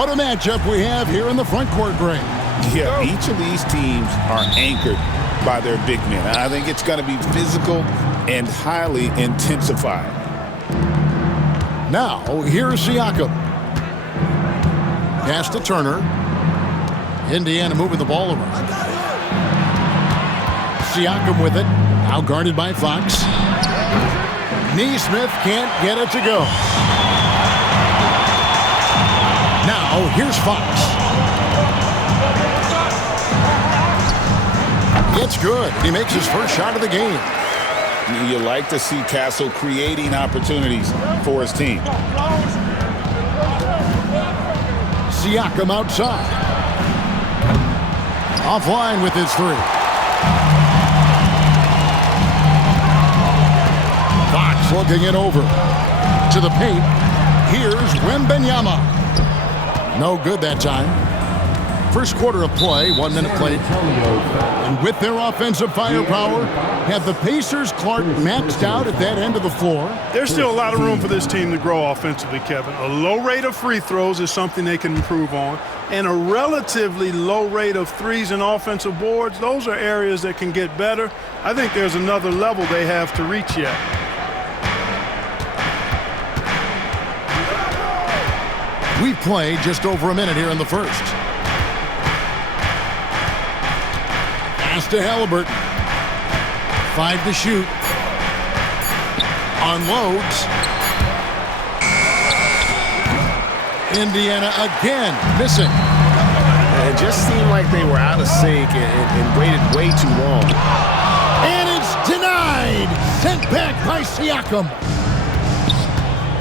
What a matchup we have here in the front court, Greg. Yeah, each of these teams are anchored by their big men. I think it's going to be physical and highly intensified. Now, here's Siakam. Pass to Turner. Indiana moving the ball around. Siakam with it. Now guarded by Fox. Nesmith can't get it to go. Now, here's Fox. It's good. He makes his first shot of the game. You like to see Castle creating opportunities for his team. Siakam outside. Offline with his three. Fox looking it over. To the paint. Here's Wembanyama. No good that time. First quarter of play, 1 minute played. And with their offensive firepower, have the Pacers, Clark, maxed out at that end of the floor? There's still a lot of room for this team to grow offensively, Kevin. A low rate of free throws is something they can improve on. And a relatively low rate of threes and offensive boards, those are areas that can get better. I think there's another level they have to reach yet. We play just over a minute here in the first. Pass to Halliburton. 5 to shoot. Unloads. Indiana again missing. It just seemed like they were out of sync and waited way too long. And it's denied. Sent back by Siakam.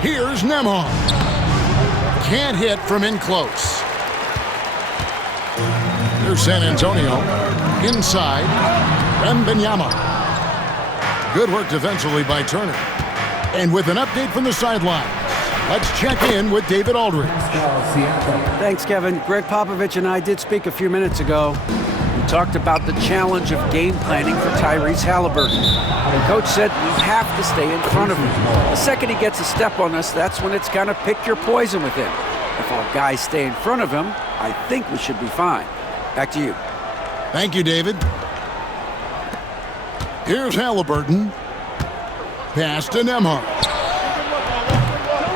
Here's Nembhard. Can't hit from in close. Here's San Antonio. Inside. Wembanyama. Good work defensively by Turner. And with an update from the sideline, let's check in with David Aldridge. Thanks, Kevin. Greg Popovich and I did speak a few minutes ago. We talked about the challenge of game planning for Tyrese Halliburton. The coach said we have to stay in front of him. The second he gets a step on us, that's when it's kind of pick your poison with him. If our guys stay in front of him, I think we should be fine. Back to you. Thank you, David. Here's Halliburton. Pass to Nembhard.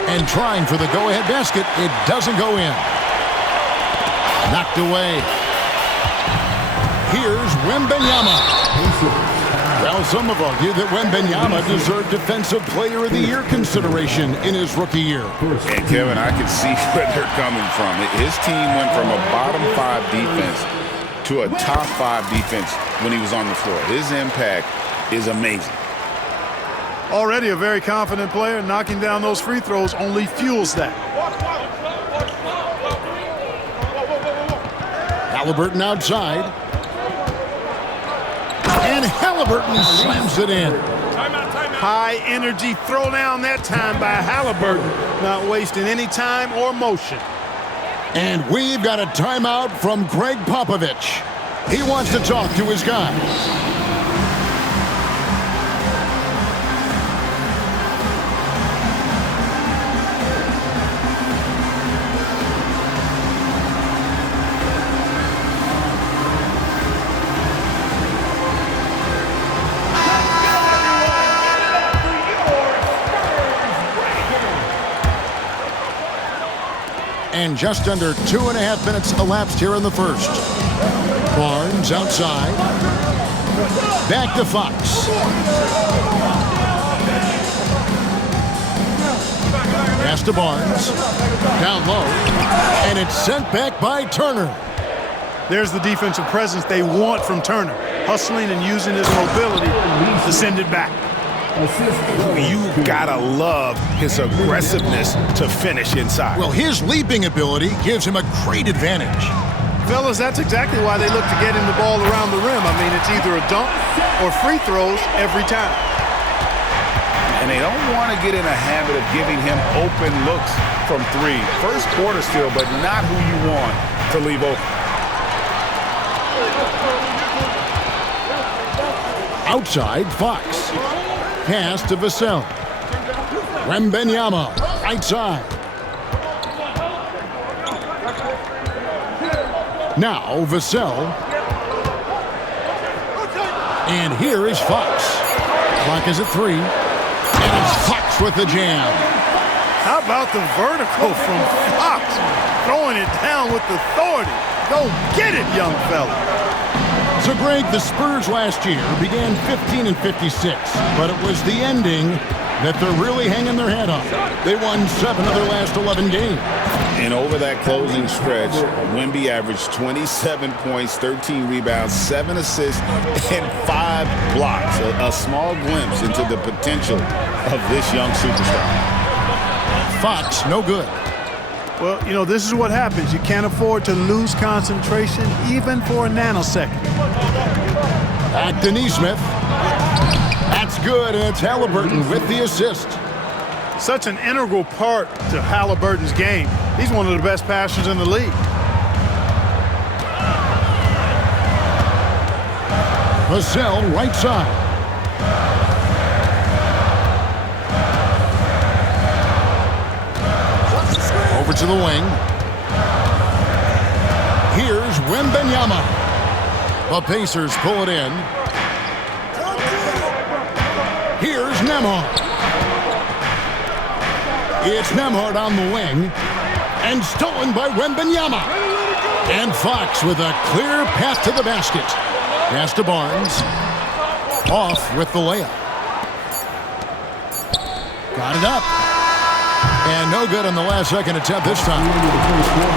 And trying for the go-ahead basket, it doesn't go in. Knocked away. Here's Wembanyama. Well, some have argued that Wembanyama deserved Defensive Player of the Year consideration in his rookie year. And Kevin, I can see where they're coming from. His team went from a bottom 5 defense to a top 5 defense when he was on the floor. His impact is amazing. Already a very confident player. Knocking down those free throws only fuels that. Halliburton outside. And Halliburton slams it in. High energy throwdown that time by Halliburton. Not wasting any time or motion. And we've got a timeout from Greg Popovich. He wants to talk to his guys. And just under 2.5 minutes elapsed here in the first. Barnes outside. Back to Fox. Pass to Barnes. Down low. And it's sent back by Turner. There's the defensive presence they want from Turner. Hustling and using his mobility to send it back. You gotta love his aggressiveness to finish inside. Well, his leaping ability gives him a great advantage. Fellas, that's exactly why they look to get him the ball around the rim. I mean, it's either a dunk or free throws every time. And they don't want to get in a habit of giving him open looks from 3. First quarter still, but not who you want to leave open. Outside, Fox. Pass to Vassell. Wembanyama, right side. Now Vassell. And here is Fox. Clock is at 3. And it's Fox with the jam. How about the vertical from Fox? Throwing it down with authority. Go get it, young fella. So, Greg, the Spurs last year began 15 and 56, but it was the ending that they're really hanging their head on. They won 7 of their last 11 games. And over that closing stretch, Wemby averaged 27 points, 13 rebounds, 7 assists, and 5 blocks. A small glimpse into the potential of this young superstar. Fox, no good. Well, you know, this is what happens. You can't afford to lose concentration even for a nanosecond. Back to Nesmith. That's good, and it's Halliburton with the assist. Such an integral part to Halliburton's game. He's one of the best passers in the league. Vassell, right side. Over to the wing. Here's Wembanyama. The Pacers pull it in. Here's Nembhard. It's Nembhard on the wing. And stolen by Wembanyama. And Fox with a clear path to the basket. Pass to Barnes. Off with the layup. Got it up. And no good on the last second attempt this time.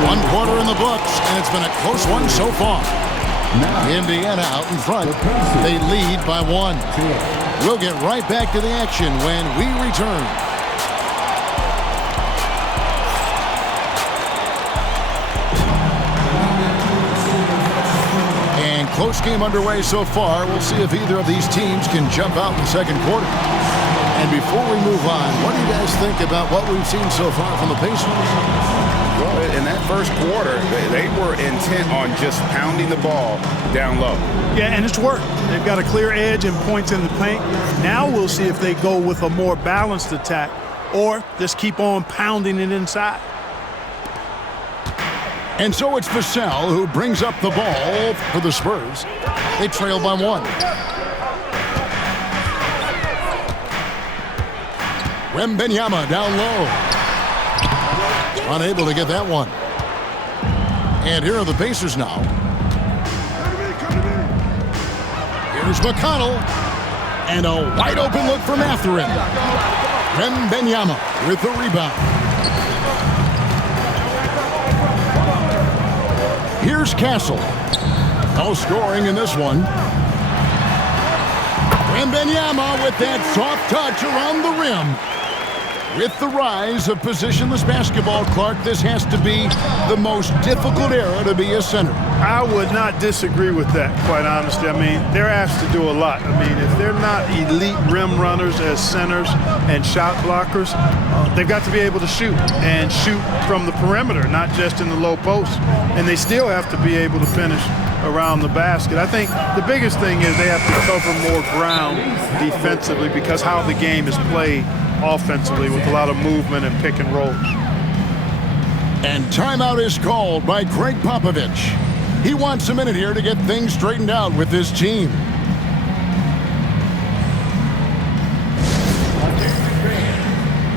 1 quarter in the books, and it's been a close one so far. Indiana out in front. They lead by 1. We'll get right back to the action when we return. And close game underway so far. We'll see if either of these teams can jump out in the second quarter. And before we move on, what do you guys think about what we've seen so far from the Pacers? Well, in that first quarter, they were intent on just pounding the ball down low. Yeah, and it's worked. They've got a clear edge and points in the paint. Now we'll see if they go with a more balanced attack or just keep on pounding it inside. And so it's Vassell who brings up the ball for the Spurs. They trail by 1. Wembanyama down low. Unable to get that one. And here are the Pacers now. Here's McConnell. And a wide open look for Mathurin. Wembanyama with the rebound. Here's Castle. No scoring in this one. Wembanyama with that soft touch around the rim. With the rise of positionless basketball, Clark, this has to be the most difficult era to be a center. I would not disagree with that, quite honestly. I mean, they're asked to do a lot. I mean, if they're not elite rim runners as centers and shot blockers, they've got to be able to shoot and shoot from the perimeter, not just in the low post. And they still have to be able to finish around the basket. I think the biggest thing is they have to cover more ground defensively because how the game is played offensively with a lot of movement and pick and roll. And timeout is called by Greg Popovich. He wants a minute here to get things straightened out with his team.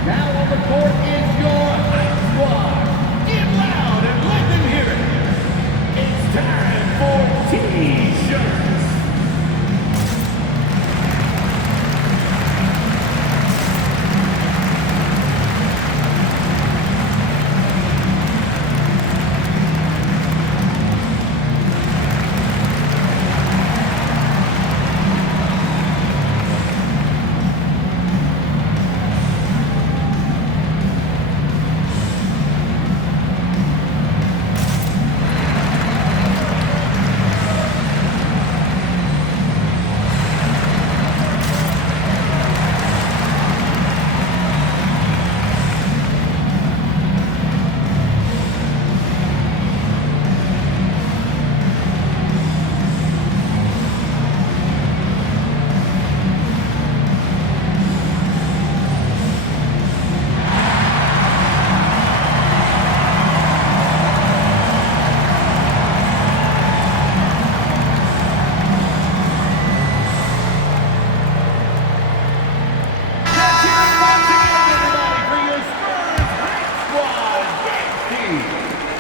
Now on the court is your squad. Get loud and let them hear it. It's time for T-shirts.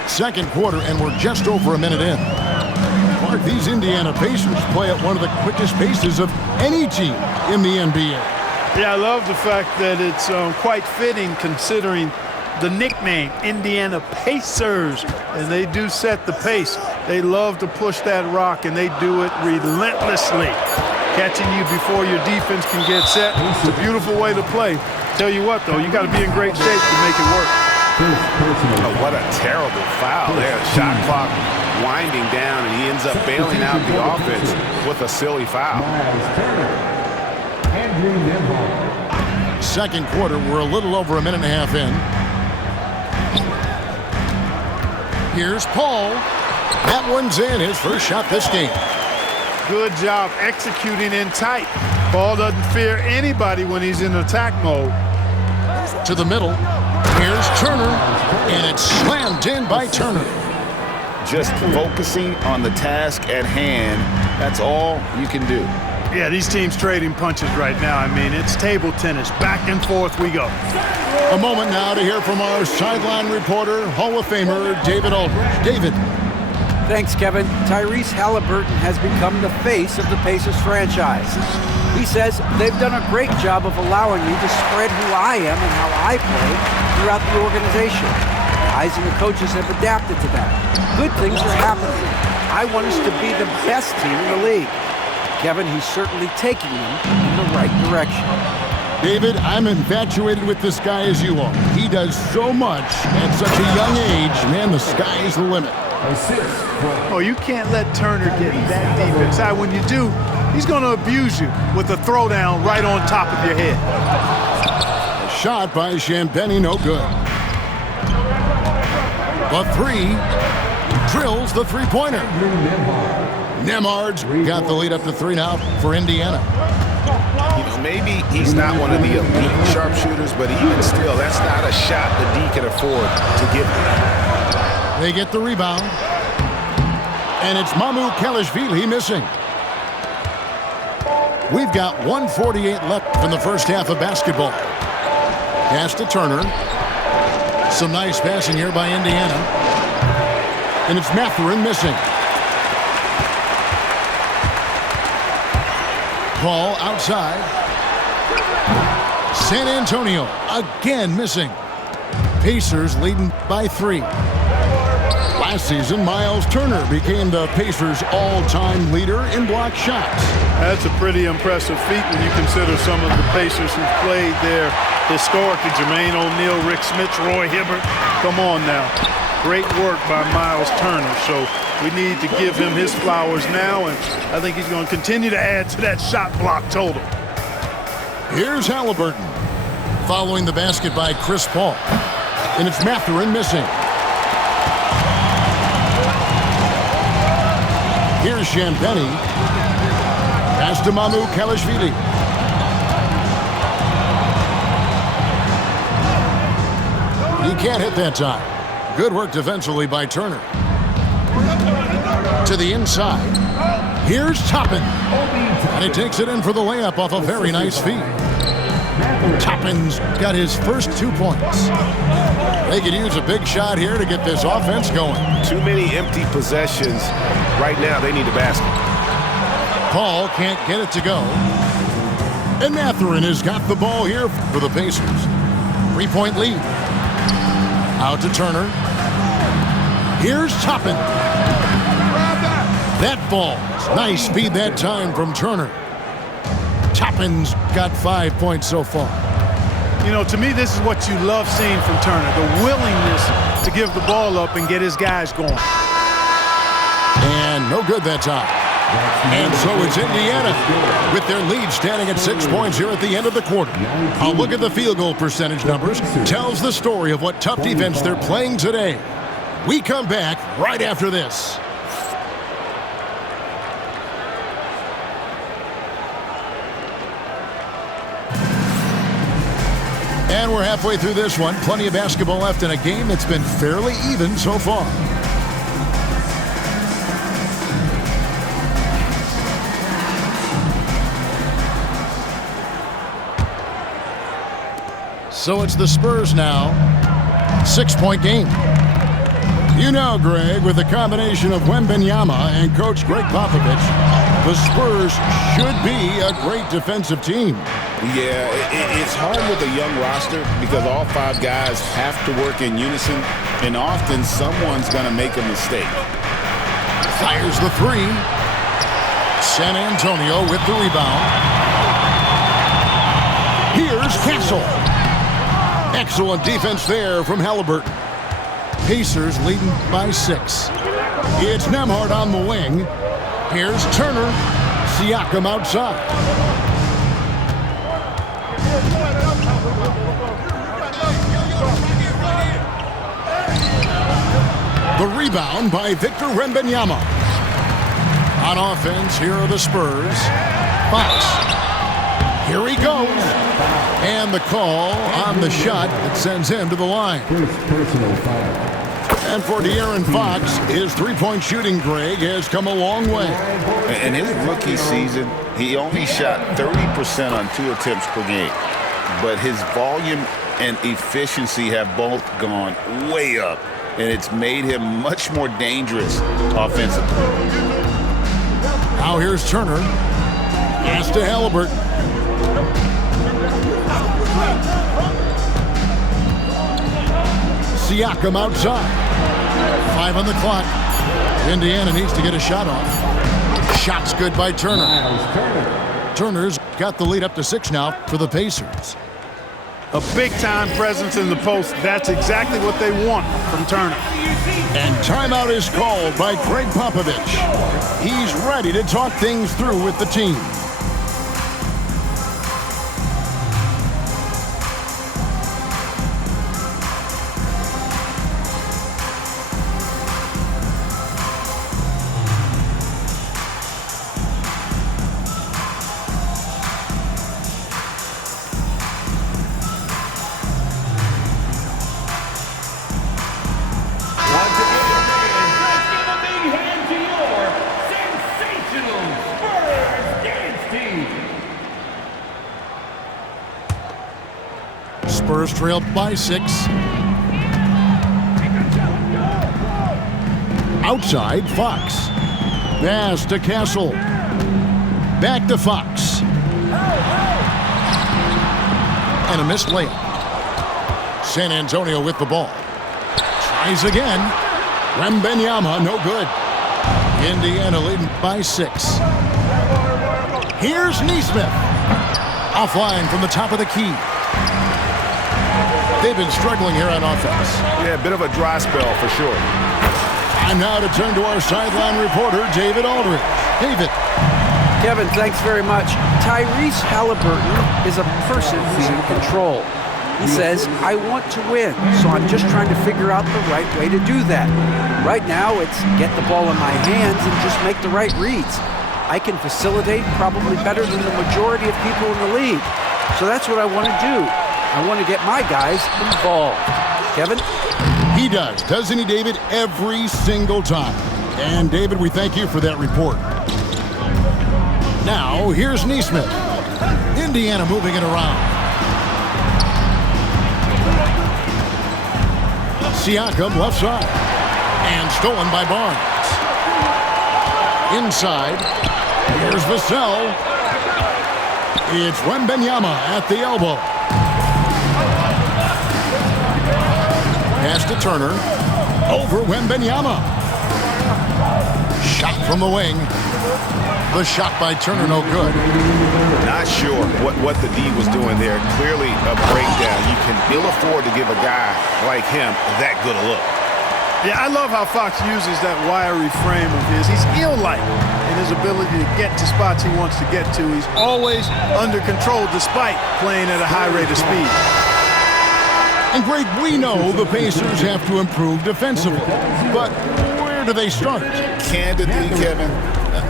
Second quarter, and we're just over a minute in. Mark, these Indiana Pacers play at one of the quickest paces of any team in the NBA. Yeah, I love the fact that it's quite fitting considering the nickname, Indiana Pacers, and they do set the pace. They love to push that rock, and they do it relentlessly. Catching you before your defense can get set. It's a beautiful way to play. Tell you what, though, you got to be in great shape to make it work. Oh, what a terrible foul there. Shot clock winding down, and he ends up bailing out the offense with a silly foul. Second quarter, we're a little over a minute and a half in. Here's Paul. That one's in, his first shot this game. Good job executing in tight. Paul doesn't fear anybody when he's in attack mode. To the middle. Here's Turner, and it's slammed in by Turner. Just focusing on the task at hand, that's all you can do. Yeah, these teams trading punches right now. I mean, it's table tennis. Back and forth we go. A moment now to hear from our sideline reporter, Hall of Famer David Aldridge. David. Thanks, Kevin. Tyrese Halliburton has become the face of the Pacers franchise. He says they've done a great job of allowing me to spread who I am and how I play throughout the organization. Guys and the coaches have adapted to that. Good things are happening. I want us to be the best team in the league. Kevin, he's certainly taking them in the right direction. David, I'm infatuated with this guy as you are. He does so much at such a young age. Man, the sky's the limit. Oh, you can't let Turner get that deep inside. When you do, he's going to abuse you with a throwdown right on top of your head. A shot by Champagnie, no good. The three drills the three-pointer. Nembhard's got the lead up to 3 now for Indiana. You know, maybe he's not one of the elite sharpshooters, but even still, that's not a shot that D can afford to give him. They get the rebound. And it's Mamukelashvili missing. We've got 1:48 left in the first half of basketball. Pass to Turner. Some nice passing here by Indiana. And it's Mathurin missing. Paul outside. San Antonio again missing. Pacers leading by 3. Last season, Miles Turner became the Pacers' all-time leader in block shots. That's a pretty impressive feat when you consider some of the Pacers who've played there historically. Jermaine O'Neal, Rick Smits, Roy Hibbert. Come on now. Great work by Miles Turner. So we need to give him his flowers now, and I think he's going to continue to add to that shot block total. Here's Halliburton. Following the basket by Chris Paul. And it's Mathurin missing. Here's Champagnie. Pass to Mamukelashvili. He can't hit that time. Good work defensively by Turner. To the inside. Here's Toppin. And he takes it in for the layup off a very nice feed. Toppin's got his first 2 points. They could use a big shot here to get this offense going. Too many empty possessions. Right now, they need a basket. Paul can't get it to go. And Mathurin has got the ball here for the Pacers. 3-point lead. Out to Turner. Here's Toppin. That ball. Nice speed that time from Turner. Toppin's got 5 points so far. You know, to me, this is what you love seeing from Turner, the willingness to give the ball up and get his guys going. And no good that time. And so it's Indiana with their lead standing at 6 points here at the end of the quarter. A look at the field goal percentage numbers tells the story of what tough defense they're playing today. We come back right after this. And we're halfway through this one. Plenty of basketball left in a game that's been fairly even so far. So it's the Spurs now. 6-point game. You know, Greg, with the combination of Wembanyama and Coach Greg Popovich, the Spurs should be a great defensive team. Yeah, it's hard with a young roster because all 5 guys have to work in unison, and often someone's going to make a mistake. Fires the 3. San Antonio with the rebound. Here's Castle. Excellent defense there from Halliburton. Pacers leading by 6. It's Nembhard on the wing. Here's Turner. Siakam outside. The rebound by Victor Wembanyama. On offense, here are the Spurs. Fox. Here he goes. And the call on the shot that sends him to the line. And for De'Aaron Fox, his three-point shooting, Greg, has come a long way. In his rookie season, he only shot 30% on 2 attempts per game. But his volume and efficiency have both gone way up. And it's made him much more dangerous offensively. Now here's Turner. Pass to Halliburton. Siakam outside. 5 on the clock. Indiana needs to get a shot off. Shot's good by Turner. Turner's got the lead up to 6 now for the Pacers. A big-time presence in the post. That's exactly what they want from Turner. And timeout is called by Greg Popovich. He's ready to talk things through with the team. Spurs trail by 6. Outside, Fox. Pass to Castle. Back to Fox. And a missed layup. San Antonio with the ball. Tries again. Wembanyama, no good. Indiana leading by 6. Here's Nesmith. Offline from the top of the key. They've been struggling here on offense. Yeah, a bit of a dry spell for sure. Time now to turn to our sideline reporter, David Aldridge. David. Kevin, thanks very much. Tyrese Halliburton is a person who's in control. He says, I want to win, so I'm just trying to figure out the right way to do that. Right now, it's get the ball in my hands and just make the right reads. I can facilitate probably better than the majority of people in the league. So that's what I want to do. I want to get my guys involved. Kevin? He does, doesn't he, David? Every single time. And, David, we thank you for that report. Now, here's Nesmith. Indiana moving it around. Siakam left side. And stolen by Barnes. Inside. Here's Vassell. It's Wembanyama at the elbow. Pass to Turner. Over Wembanyama. Shot from the wing. The shot by Turner, no good. Not sure what the D was doing there. Clearly a breakdown. You can ill afford to give a guy like him that good a look. Yeah, I love how Fox uses that wiry frame of his. He's eel-like in his ability to get to spots he wants to get to. He's always under control despite playing at a high rate of speed. And Greg, we know the Pacers have to improve defensively, but where do they start? Candidly, Kevin,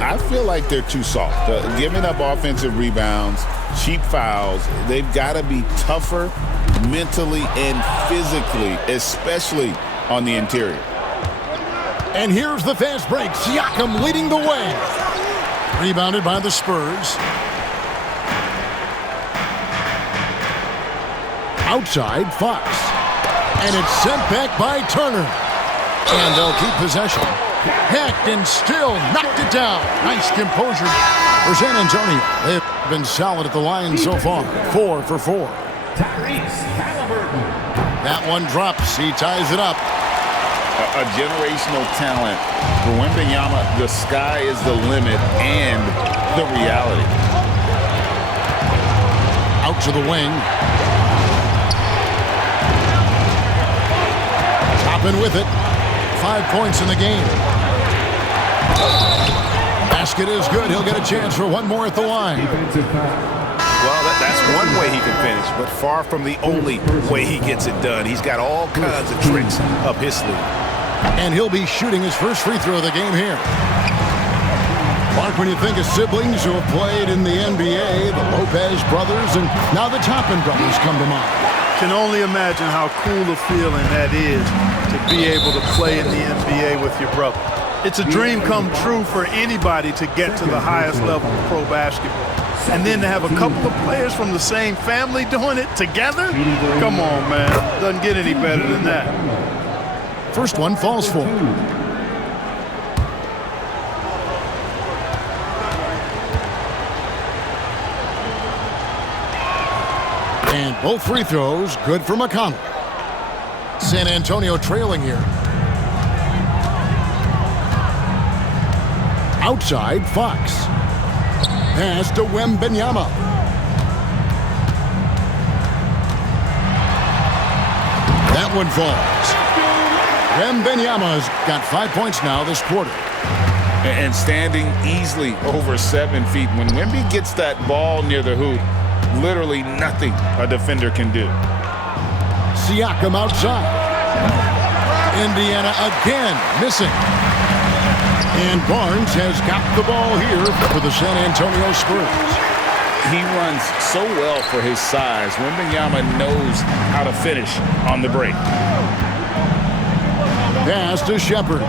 I feel like they're too soft. Giving up offensive rebounds, cheap fouls, they've got to be tougher mentally and physically, especially on the interior. And here's the fast break. Siakam leading the way. Rebounded by the Spurs. Outside, Fox. And it's sent back by Turner. And they'll keep possession. Hacked and still knocked it down. Nice composure for San Antonio. They've been solid at the line so far. 4 for 4. Tyrese Halliburton. That one drops. He ties it up. A generational talent. For Wembanyama, the sky is the limit and the reality. Out to the wing. Toppin with it. 5 points in the game. Basket is good. He'll get a chance for one more at the line. Well, that's one way he can finish, but far from the only way he gets it done. He's got all kinds of tricks up his sleeve. And he'll be shooting his first free throw of the game here. Mark, when you think of siblings who have played in the NBA, the Lopez brothers, and now the Toppin brothers come to mind. Can only imagine how cool a feeling that is to be able to play in the NBA with your brother. It's a dream come true for anybody to get to the highest level of pro basketball. And then to have a couple of players from the same family doing it together? Come on, man. Doesn't get any better than that. First one falls for. And both free throws good for McConnell. San Antonio trailing here. Outside, Fox. Pass to Wembanyama. That one falls. Wembanyama's got 5 points now this quarter. And standing easily over 7 feet. When Wemby gets that ball near the hoop, literally nothing a defender can do. Siakam outside. Indiana again missing. And Barnes has got the ball here for the San Antonio Spurs. He runs so well for his size. Wembanyama knows how to finish on the break. Pass to Shepherd.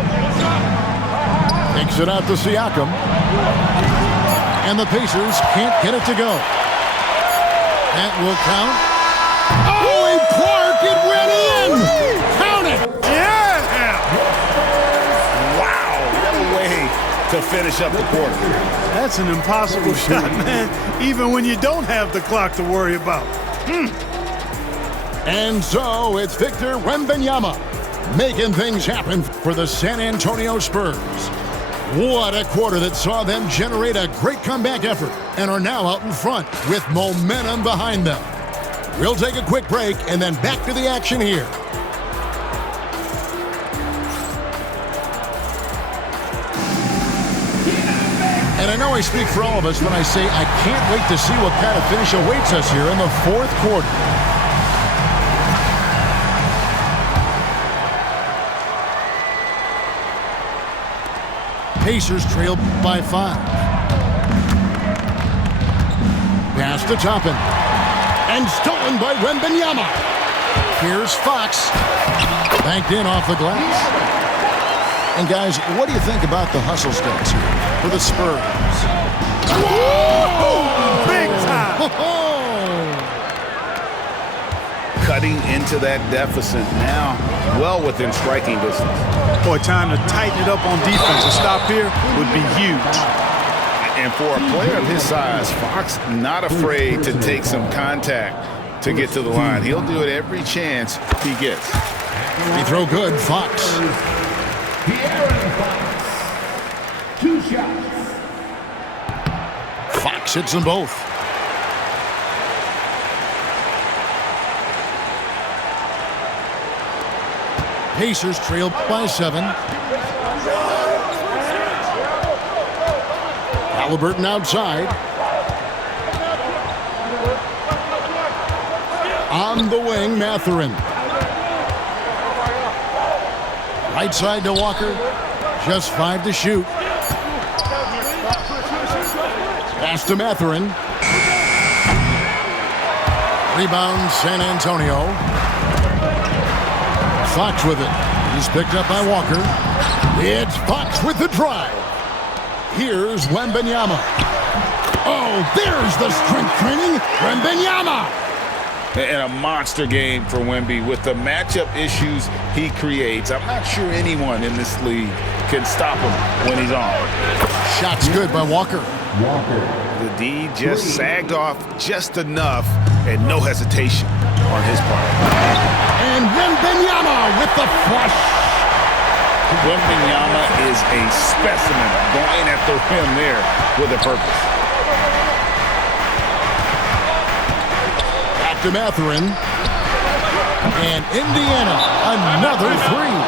Takes it out to Siakam. And the Pacers can't get it to go. That will count. Oh, and Clark, it went in! Count it! Yeah! Wow, what a way to finish up the quarter. That's an impossible shot, man. Even when you don't have the clock to worry about. And so it's Victor Wembanyama making things happen for the San Antonio Spurs. What a quarter that saw them generate a great comeback effort and are now out in front with momentum behind them. We'll take a quick break and then back to the action here. And I know I speak for all of us when I say I can't wait to see what kind of finish awaits us here in the fourth quarter. Pacers trailed by 5. Pass to Toppin. And stolen by Wembanyama. Here's Fox. Banked in off the glass. And guys, what do you think about the hustle stats here for the Spurs? Woo! Big time! Cutting into that deficit now, well within striking distance. Boy, time to tighten it up on defense. A stop here would be huge. And for a player of his size, Fox not afraid to take some contact to get to the line. He'll do it every chance he gets. Free throw good, Fox. De'Aaron Fox. 2 shots. Fox hits them both. Pacers trailed by 7. Halliburton outside. On the wing, Mathurin. Right side to Walker. Just 5 to shoot. Pass to Mathurin. Rebound, San Antonio. Fox with it. He's picked up by Walker. It's Fox with the drive. Here's Wembanyama. Oh, there's the strength training. Wembanyama. And a monster game for Wemby with the matchup issues he creates. I'm not sure anyone in this league can stop him when he's on. Shot's good by Walker. The D just sagged off just enough and no hesitation on his part. And Wembanyama with the flush. Wembanyama is a specimen going at the rim there with a purpose. Back to Mathurin. And Indiana, another three.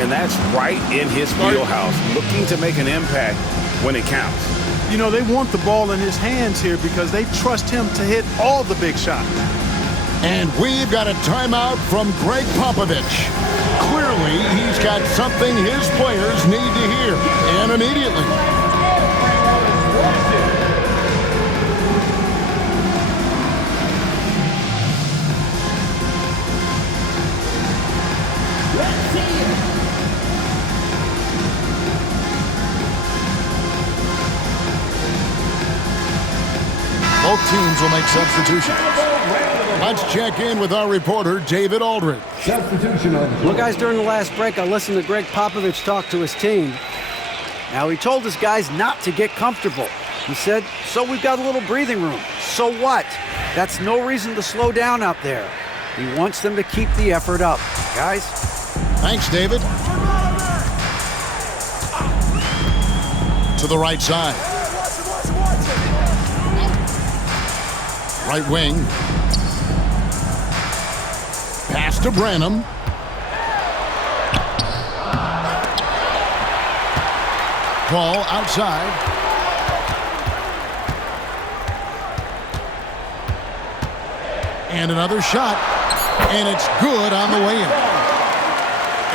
And that's right in his wheelhouse, looking to make an impact when it counts. You know, they want the ball in his hands here because they trust him to hit all the big shots. And we've got a timeout from Greg Popovich. Clearly, he's got something his players need to hear, and immediately. Both teams will make substitutions. Let's check in with our reporter, David Aldridge. Well, guys, during the last break, I listened to Greg Popovich talk to his team. Now, he told his guys not to get comfortable. He said, so we've got a little breathing room. So what? That's no reason to slow down out there. He wants them to keep the effort up. Guys? Thanks, David. To the right side. Right wing. Pass to Branham. Ball outside. And another shot. And it's good on the way in.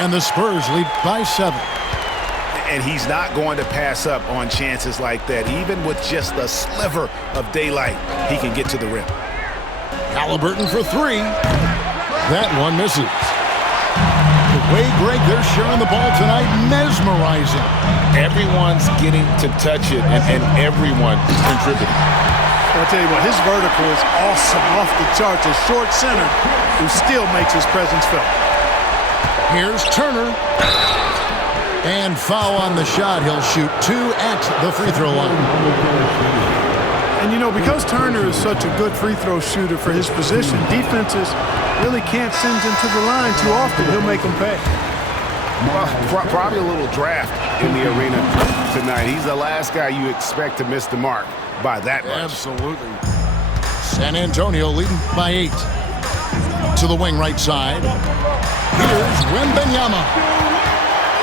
And the Spurs lead by 7. And he's not going to pass up on chances like that. Even with just a sliver of daylight, he can get to the rim. Halliburton for 3. That one misses. The way, Greg, they're sharing the ball tonight, mesmerizing. Everyone's getting to touch it, and everyone is contributing. I'll tell you what, his vertical is awesome, off the charts. A short center who still makes his presence felt. Here's Turner. And foul on the shot. He'll shoot 2 at the free throw line. And, you know, because Turner is such a good free throw shooter for his position, defenses really can't send him to the line too often. He'll make them pay. Well, probably a little draft in the arena tonight. He's the last guy you expect to miss the mark by that much. Absolutely. San Antonio leading by 8. To the wing right side. Here's Wembanyama.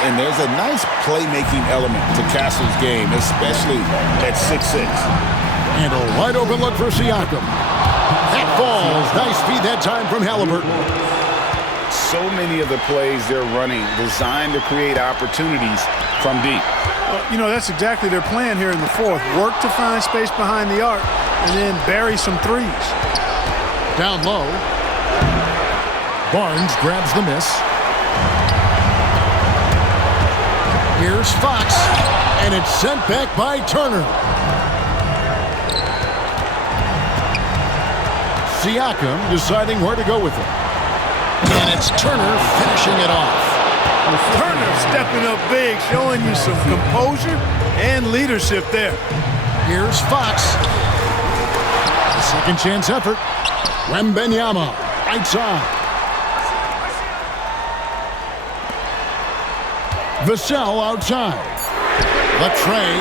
And there's a nice playmaking element to Castle's game, especially at 6'6". And a wide open look for Siakam. That falls. Nice feed that time from Halliburton. So many of the plays they're running designed to create opportunities from deep. Well, you know, that's exactly their plan here in the fourth. Work to find space behind the arc and then bury some threes. Down low. Barnes grabs the miss. Here's Fox, and it's sent back by Turner. Siakam deciding where to go with it. And it's Turner finishing it off. Turner stepping up big, showing you some composure and leadership there. Here's Fox. A second chance effort. Wembanyama, right side. Vassell outside. Latrey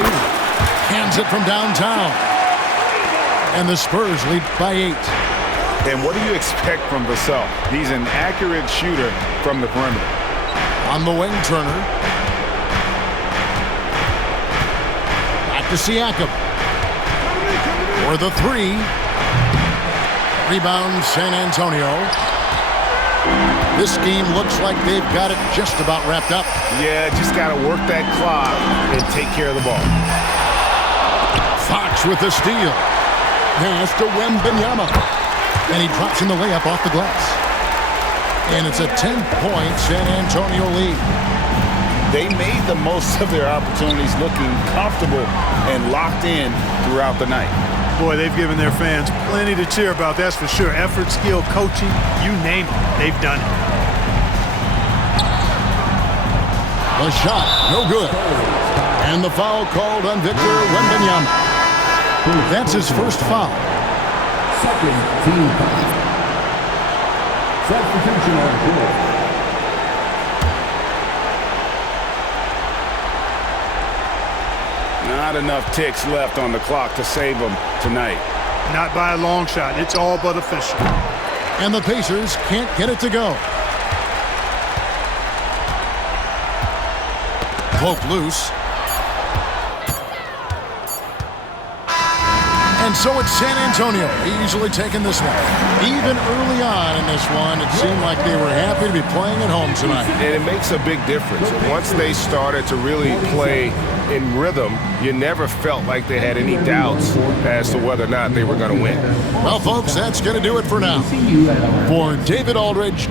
hands it from downtown. And the Spurs lead by 8. And what do you expect from Vassell? He's an accurate shooter from the perimeter. On the wing, Turner. Back to Siakam. For the 3. Rebound, San Antonio. This game looks like they've got it just about wrapped up. Yeah, just got to work that clock and take care of the ball. Fox with the steal. Pass to Wembanyama. And he drops in the layup off the glass. And it's a 10-point San Antonio lead. They made the most of their opportunities, looking comfortable and locked in throughout the night. Boy, they've given their fans plenty to cheer about, that's for sure. Effort, skill, coaching, you name it, they've done it. The shot, no good. And the foul called on Victor Wembanyama. That's his first foul. Second team foul. Substitution on court. Not enough ticks left on the clock to save them tonight. Not by a long shot. It's all but official. And the Pacers can't get it to go. Poke loose. And so it's San Antonio easily taking this one. Even early on in this one, it seemed like they were happy to be playing at home tonight. And it makes a big difference. Once they started to really play in rhythm, you never felt like they had any doubts as to whether or not they were going to win. Well, folks, that's going to do it for now. For David Aldridge,